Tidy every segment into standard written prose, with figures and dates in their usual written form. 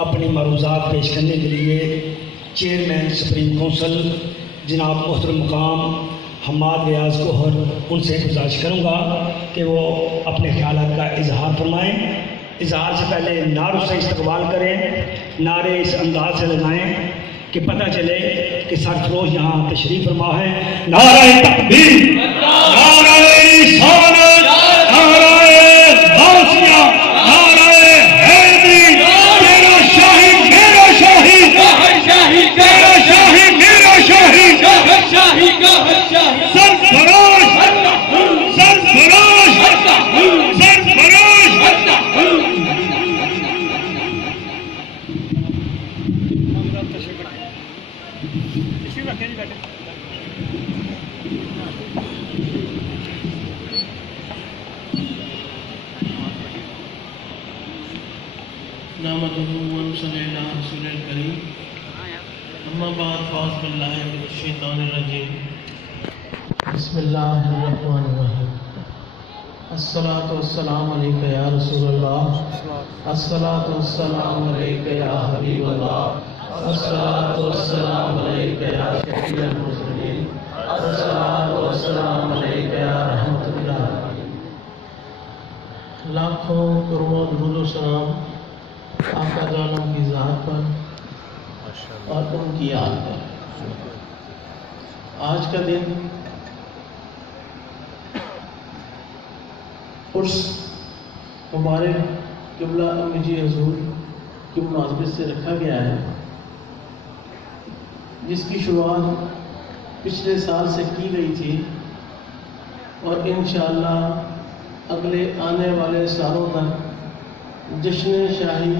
اپنی معروضات پیش کرنے کے لیے چیئرمین سپریم کونسل جناب محترم مقام حماد ریاض گوہر ان سے گزارش کروں گا کہ وہ اپنے خیالات کا اظہار فرمائیں. اظہار سے پہلے نعروں سے استقبال کریں، نعرے اس انداز سے لگائیں کہ پتہ چلے کہ سرفروش یہاں تشریف فرما ہے. نعرہ تکبیر، نعرہ رسالت، نعرہ غوثیہ، نعرہ حیدری، تیرا شاہی میرا شاہی، گوہر شاہی تیرا شاہی میرا شاہی، گوہر شاہی گوہر شاہی، سرفروش سرفروش سرفروش. نحمده ونصلي على رسوله الكريم اما بعد فاعوذ بالله من الشيطان الرجيم بسم الله الرحمن الرحيم الصلاة والسلام عليك يا رسول الله الصلاة والسلام عليك يا حبيب الله الصلاة والسلام عليك يا شفيع المسلمين الصلاة والسلام عليك يا رحمة الله. لاکھوں کروڑوں درود و سلام آقا جانوں کی ذات پر اور ان کی یاد پر. آج کا دن عرس مبارک قبلہ امیجی حضور کی مناسبت سے رکھا گیا ہے، جس کی شروعات پچھلے سال سے کی گئی تھی اور انشاءاللہ اگلے آنے والے سالوں تک جشن شاہی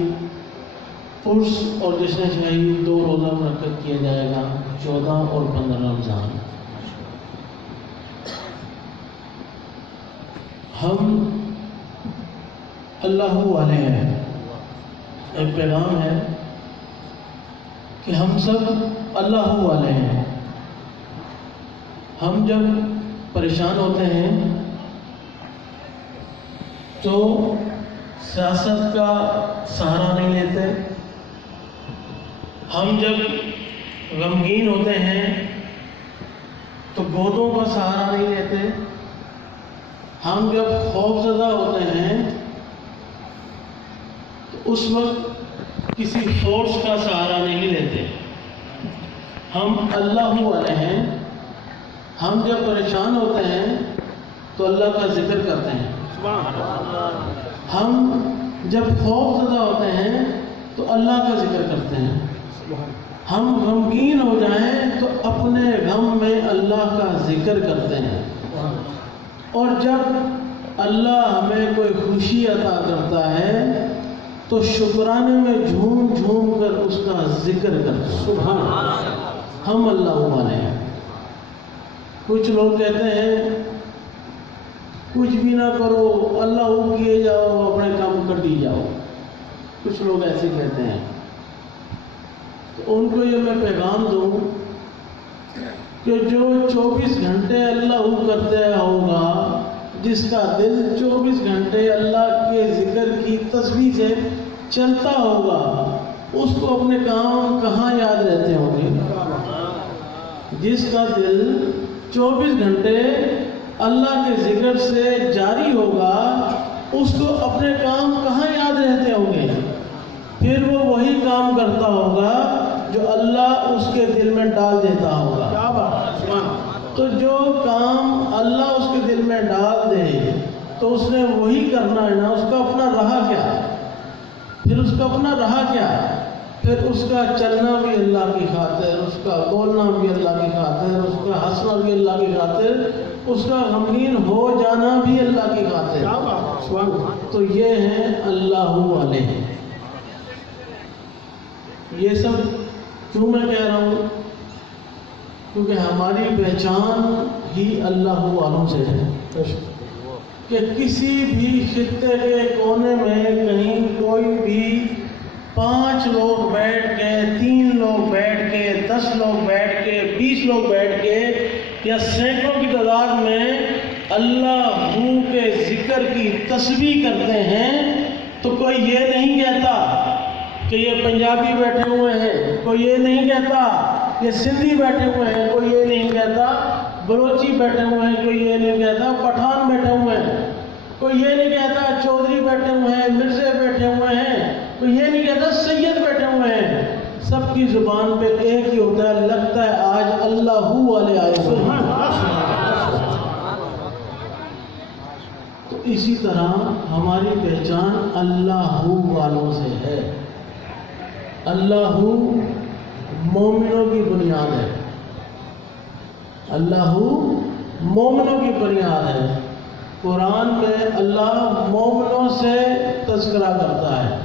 عرس اور جشن شاہی 2 روزہ منعقد کیا جائے گا، 14 اور 15 رمضان. ہم اللہ والے ہیں. ایک پیغام ہے کہ ہم سب اللہ والے ہیں. ہم جب پریشان ہوتے ہیں تو سیاست کا سہارا نہیں لیتے، ہم جب غمگین ہوتے ہیں تو گودوں کا سہارا نہیں لیتے، ہم جب خوف زدہ ہوتے ہیں تو اس وقت کسی فورس کا سہارا نہیں لیتے. ہم اللہ والے ہیں. ہم جب پریشان ہوتے ہیں تو اللہ کا ذکر کرتے ہیں. ہم جب خوف زدہ ہوتے ہیں تو اللہ کا ذکر کرتے ہیں. ہم غمگین ہو جائیں تو اپنے غم میں اللہ کا ذکر کرتے ہیں. اور جب اللہ ہمیں کوئی خوشی عطا کرتا ہے تو شکرانے میں جھوم جھوم کر اس کا ذکر کرتے ہیں. سبحان اللہ. ہم اللہ والے ہیں. کچھ لوگ کہتے ہیں کچھ بھی نہ کرو، اللہ کیے جاؤ، اپنے کام کٹی جاؤ. کچھ لوگ ایسے کہتے ہیں. تو ان کو یہ میں پیغام دوں کہ جو 24 گھنٹے اللہ کرتے ہوگا، جس کا دل 24 گھنٹے اللہ کے ذکر کی تسبیح سے چلتا ہوگا، اس کو اپنے کام کہاں یاد رہتے ہوں گے؟ جس کا دل 24 گھنٹے اللہ کے ذکر سے جاری ہوگا، اس کو اپنے کام کہاں یاد رہتے ہوں گے؟ پھر وہ وہی کام کرتا ہوگا جو اللہ اس کے دل میں ڈال دیتا ہوگا. تو جو کام اللہ اس کے دل میں ڈال دے تو اس نے وہی کرنا ہے نا. اس کا اپنا رہا کیا؟ پھر اس کا اپنا رہا کیا؟ پھر اس کا چلنا بھی اللہ کی خاطر، اس کا بولنا بھی اللہ کی خاطر، اس کا ہنسنا بھی اللہ کی خاطر، اس کا غمگین ہو جانا بھی اللہ کی خاطر. تو یہ ہیں اللہ والے. یہ سب کیوں میں کہہ رہا ہوں؟ کیونکہ ہماری پہچان ہی اللہ والوں سے ہے کہ کسی بھی خطے کے کونے میں کہیں کوئی بھی 5 لوگ بیٹھ کے، 3 لوگ بیٹھ کے، 10 لوگ بیٹھ کے، 20 لوگ بیٹھ کے یا سینکڑوں کی تعداد میں اللہ کے ذکر کی تسبیح کرتے ہیں تو کوئی یہ نہیں کہتا کہ یہ پنجابی بیٹھے ہوئے ہیں، کوئی یہ نہیں کہتا، یہ سندھی بیٹھے ہوئے ہیں، کوئی یہ نہیں کہتا، بلوچی بیٹھے ہوئے ہیں، کوئی یہ نہیں کہتا، پٹھان بیٹھے ہوئے ہیں، کوئی یہ نہیں کہتا، چودھری بیٹھے ہوئے ہیں، مرزے بیٹھے ہوئے ہیں، کوئی یہ نہیں کہتا، سید بیٹھے ہوئے ہیں۔ سب کی زبان پہ ایک ہی ہوتا ہے، لگتا ہے آج اللہ والے آئے ہوئے ہیں۔ تو اسی طرح ہماری پہچان اللہ والوں سے ہے۔ اللہ مومنوں کی بنیاد ہے، اللہ مومنوں کی بنیاد ہے۔ قرآن میں اللہ مومنوں سے تذکرہ کرتا ہے،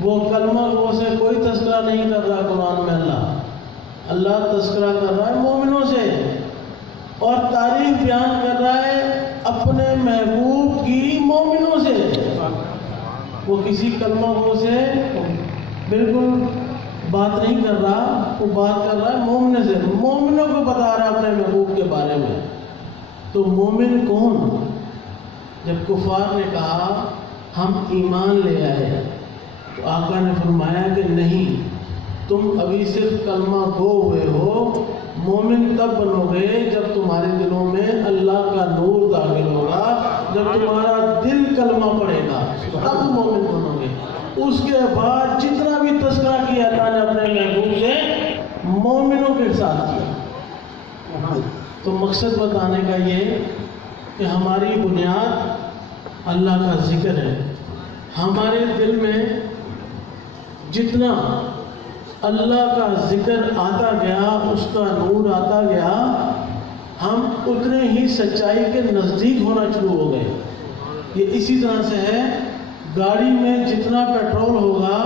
وہ کلمہ گو سے کوئی تذکرہ نہیں کر رہا۔ قرآن میں اللہ تذکرہ کر رہا ہے مومنوں سے، اور تعریف بیان کر رہا ہے اپنے محبوب کی مومنوں سے۔ وہ کسی کلمہ گو سے بالکل بات نہیں کر رہا، وہ بات کر رہا ہے مومن سے، مومنوں کو بتا رہا ہے اپنے محبوب کے بارے میں۔ تو مومن کون؟ جب کفار نے کہا ہم ایمان لے آئے، تو آقا نے فرمایا کہ نہیں، تم ابھی صرف کلمہ گو ہوئے ہو، مومن تب بنو گے جب تمہارے دلوں میں اللہ کا نور داخل ہوگا، جب تمہارا دل کلمہ پڑھے گا تب مومن بنو گے۔ اس کے بعد جتنا بھی تذکرہ کیا اللہ نے اپنے محبوب سے مومنوں کے ساتھ کیا۔ تو مقصد بتانے کا یہ کہ ہماری بنیاد اللہ کا ذکر ہے۔ ہمارے دل میں جتنا اللہ کا ذکر آتا گیا، اس کا نور آتا گیا، ہم اتنے ہی سچائی کے نزدیک ہونا شروع ہو گئے۔ یہ اسی طرح سے ہے، گاڑی میں جتنا پیٹرول ہوگا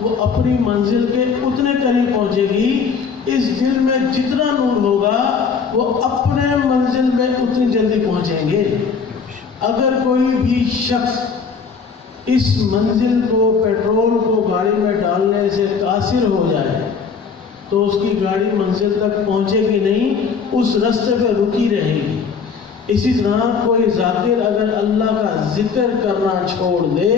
وہ اپنی منزل کے اتنے قریب پہنچے گی، اس دل میں جتنا نور ہوگا وہ اپنے منزل میں اتنی جلدی پہنچیں گے۔ اگر کوئی بھی شخص اس منزل کو، پیٹرول کو گاڑی میں ڈالنے سے قاصر ہو جائے تو اس کی گاڑی منزل تک پہنچے گی نہیں، اس راستے پہ رکی رہے گی۔ اسی طرح کوئی ذاکر اگر اللہ کا ذکر کرنا چھوڑ دے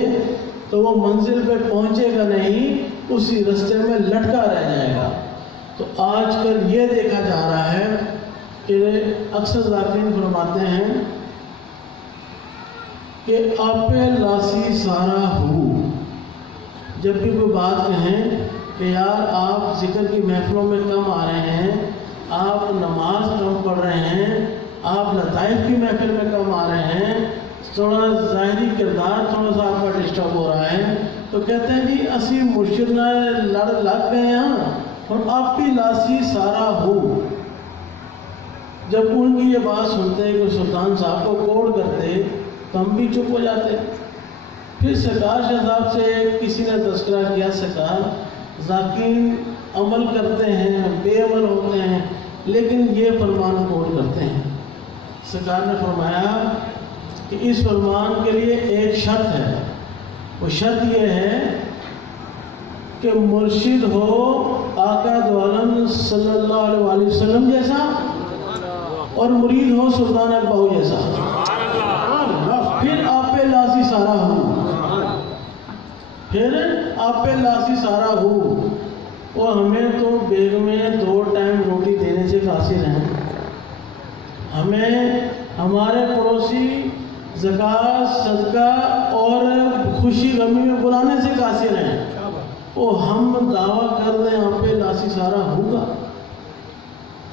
تو وہ منزل پہ پہنچے گا نہیں، اسی راستے میں لٹکا رہ جائے گا۔ تو آج کل یہ دیکھا جا رہا ہے کہ اکثر ذاکرین فرماتے ہیں کہ آپ لاسی سارا ہو، جب بھی کوئی بات کہیں کہ یار آپ ذکر کی محفلوں میں کم آ رہے ہیں، آپ نماز کم پڑھ رہے ہیں، آپ لطائف کی محفل میں کم آ رہے ہیں، تھوڑا ظاہری کردار تھوڑا سا آپ کا ڈسٹرب ہو رہا ہے، تو کہتے ہیں جی اسی مرشد لڑ لگ گئے ہیں اور آپ بھی لاسی سارا ہو۔ جب ان کی یہ بات سنتے کہ سلطان صاحب کو کوڈ کرتے تو ہم بھی چپ ہو جاتے۔ پھر سرکار شاہ صاحب سے کسی نے تذکرہ کیا، سرکار ذاکرین عمل کرتے ہیں، بے عمل ہوتے ہیں، لیکن یہ فرمان کوڈ کرتے ہیں۔ سرکار نے فرمایا کہ اس فرمان کے لیے ایک شرط ہے، وہ شرط یہ ہے کہ مرشد ہو آقا دو عالم صلی اللہ علیہ وسلم جیسا اور مرید ہو سلطان بہو جیسا، پھر آپ پہ لاسی سارا ہو، پھر آپ پہ لاسی سارا ہو۔ اور ہمیں تو بیگ میں 2 ٹائم روٹی دینے سے قاصر ہیں، ہمیں ہمارے پڑوسی زکوٰۃ، صدقہ اور خوشی غمی میں بلانے سے قاصر ہیں، وہ ہم دعویٰ کر دیں آپ پہ لاسی سارا ہوگا،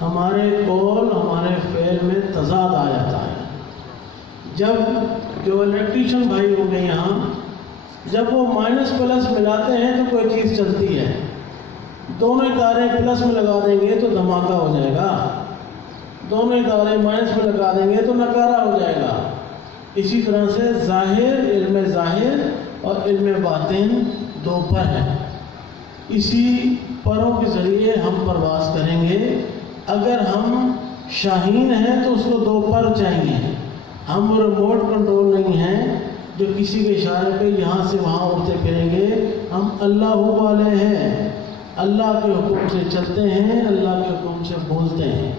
ہمارے قول ہمارے فعل میں تضاد آ جاتا ہے۔ جب جو الیکٹریشین بھائی ہو گئے یہاں، جب وہ مائنس پلس ملاتے ہیں تو کوئی چیز چلتی ہے، دونوں ادارے پلس میں لگا دیں گے تو دھماکہ ہو جائے گا، دونوں ادارے مائنس میں لگا دیں گے تو نکارہ ہو جائے گا۔ اسی طرح سے ظاہر، علم ظاہر اور علم باطن 2 پر ہیں، اسی پروں کے ذریعے ہم پرواز کریں گے۔ اگر ہم شاہین ہیں تو اس کو 2 پر چاہیے، ہم ریموٹ کنٹرول نہیں ہیں جو کسی کے اشارے پہ یہاں سے وہاں اڑتے پھریں گے، ہم اللہ والے ہیں، اللہ کے حکم سے چلتے ہیں، اللہ کے حکم سے بولتے ہیں۔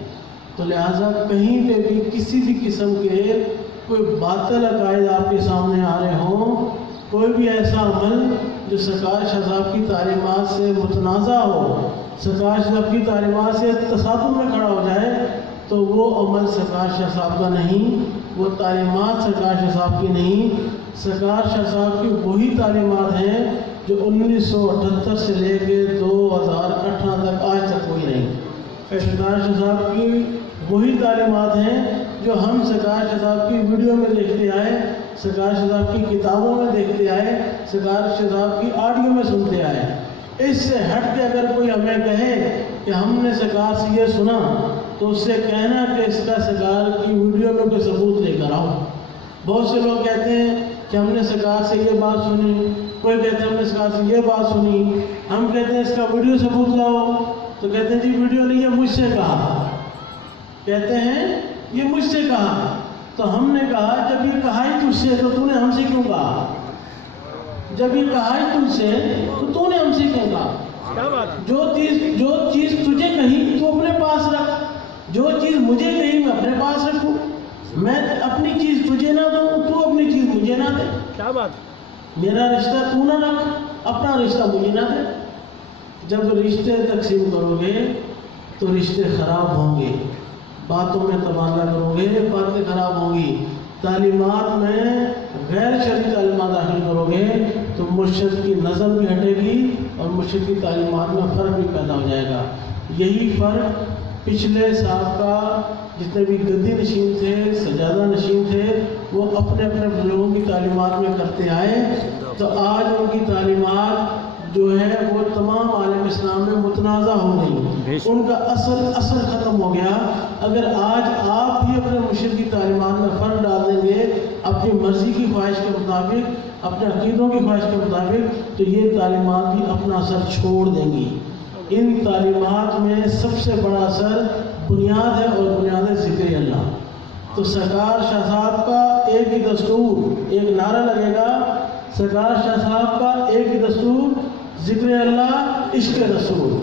تو لہٰذا کہیں پہ بھی کسی بھی قسم کے کوئی باطل عقائد آپ کے سامنے آ رہے ہوں، کوئی بھی ایسا عمل جو سرکار شاہ صاحب کی تعلیمات سے متنازع ہو، سرکار شاہ صاحب کی تعلیمات سے تصادم میں کھڑا ہو جائے تو وہ عمل سرکار شاہ صاحب کا نہیں، وہ تعلیمات سرکار شاہ صاحب کی نہیں۔ سرکار شاہ صاحب کی وہی تعلیمات ہیں جو 1978 سے لے کے 2018 تک آج تک کوئی نہیں۔ سرکار شاہ صاحب کی وہی تعلیمات ہیں جو ہم سرکار شاہ صاحب کی ویڈیو میں دیکھتے آئے، سرکار شاہ صاحب کی کتابوں میں دیکھتے آئے، سرکار شاہ صاحب کی آڈیو میں سنتے آئے۔ اس سے ہٹ کے اگر کوئی ہمیں کہے کہ ہم نے سرکار سے یہ سنا تو اس سے کہنا کہ اس کا سرکار کی ویڈیو میں کوئی ثبوت لے کر آؤ۔ بہت سے لوگ کہتے ہیں کہ ہم نے سرکار سے یہ بات سنی، کوئی کہتے ہیں ہم نے سرکار سے یہ بات سنی، ہم کہتے ہیں اس کا ویڈیو ثبوت لاؤ، تو کہتے ہیں جی ویڈیو نہیں، یہ مجھ سے کہا، کہتے ہیں یہ مجھ سے کہا۔ تو ہم نے کہا جب یہ کہا ہی تجھ سے تو تو نے ہم سے کیوں کہا؟ جب یہ کہا ہی تجھ سے تو نے ہم سے کیوں کہا؟ جو چیز تجھے کہی تو اپنے پاس رکھ، جو چیز مجھے کہی میں اپنے پاس رکھوں، میں اپنی چیز تجھے نہ دوں، تو اپنی چیز مجھے نہ دے۔ کیا بات؟ میرا رشتہ تو نہ رکھ، اپنا رشتہ مجھے نہ دے۔ جب رشتے تقسیم کرو گے تو رشتے خراب ہوں گے، باتوں میں تبادلہ کرو گے باتیں خراب ہوں گی، تعلیمات میں غیر شرعی تعلیمات داخل کرو گے تو مرشد کی نظر بھی ہٹے گی اور مرشد کی تعلیمات میں فرق بھی پیدا ہو جائے گا۔ یہی فرق پچھلے صاحب کا جتنے بھی گدی نشین تھے، سجادہ نشین تھے، وہ اپنے اپنے بزرگوں کی تعلیمات میں کرتے آئے، تو آج ان کی تعلیمات جو ہے وہ تمام عالم اسلام میں متنازع ہو گئی، ان کا اصل ختم ہو گیا۔ اگر آج آپ بھی اپنے مرشد کی تعلیمات میں فرق ڈال دیں گے اپنی مرضی کی خواہش کے مطابق، اپنے عقیدوں کی خواہش کے مطابق، تو یہ تعلیمات بھی اپنا اثر چھوڑ دیں گی۔ ان تعلیمات میں سب سے بڑا اثر بنیاد ہے، اور بنیاد ہے ذکر اللہ۔ تو سرکار شاہ صاحب کا ایک ہی دستور، ایک نعرہ لگے گا، سرکار شاہ صاحب کا ایک ہی دستور، ذکر اللہ، عشق رسول۔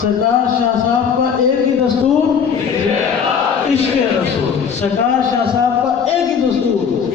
سرکار شاہ صاحب کا ایک ہی دستور، عشق رسول۔ سرکار شاہ صاحب کا ایک ہی دستور،